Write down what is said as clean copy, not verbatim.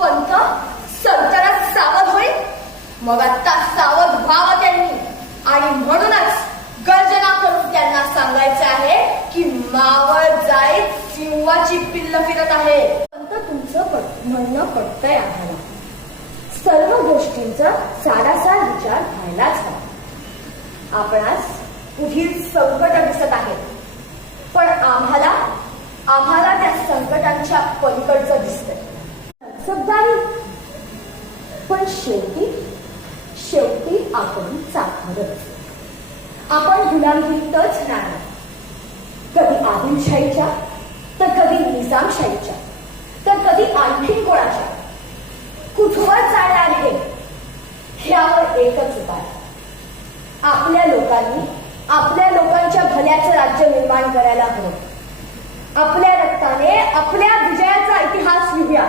पंथ संतानात सावध होईल. मग आता सावध व्हावं त्यांनी. आणि म्हणूनच गर्जना करून त्यांना सांगायचे आहे की मावळ जाईत सिंहाची पिल्ल फिरत आहे. पंत तुमचं म्हणणं पटतंय आम्हाला. सर्व गोष्टींचा सारासार विचार व्हायलाच हवा. आपणास पुढील संकट दिसत आहे, पण आम्हाला त्या संकटांच्या पलीकडचं दिसतंय. सबदारी, पण शेवटी आपण चाकरच. आपण गुलामगिरीतच नाही. कधी आदिलशाहीच्या, तर कधी निजामशाहीच्या, तर कधी आणखीन कोणाच्या. कुठवर चालणार हे, ह्यावर एकच उपाय. आपल्या लोकांनी आपल्या लोकांच्या भल्याचं राज्य निर्माण करायला हवं. आपल्या रक्ताने आपल्या विजयाचा इतिहास लिहूया.